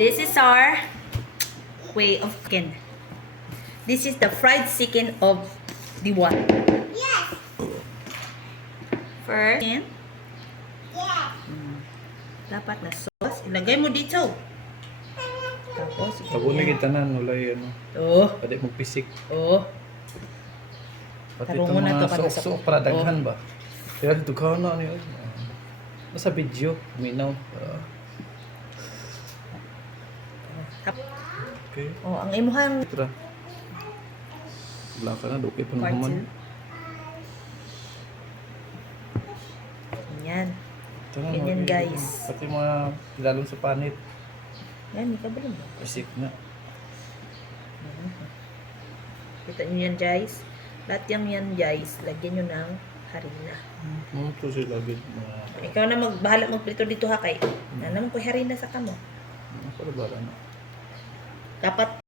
This is our way of cooking. This is the fried chicken of the one. Yes. First, Yes. dapat na sauce. Ilagay mo dito. Tapos, Pag umigit tanan, wala yan. Oh. Pwede magpisik. Oh. Pati Tarong itong mo na to, mga kada sok-sok sa- para daghan ba? Kaya dito ka na niyo. Nasa video, minaw. Okay. Oh, ang imuhang Tara. Wala ka na, dukay pa ng part human. 2. Yan. Tara, Ganyan, okay. guys. Pati mga ilalong sa panit. Yan, ikaw ba rin ba? Pisik na. Kita nyo yan, guys. Lahat yan, guys. Lagyan nyo ng harina. Ito sila agad. Ikaw na bahala magprito dito ha kay. Na naman ko harina sa kamo. Para ba na? Dapat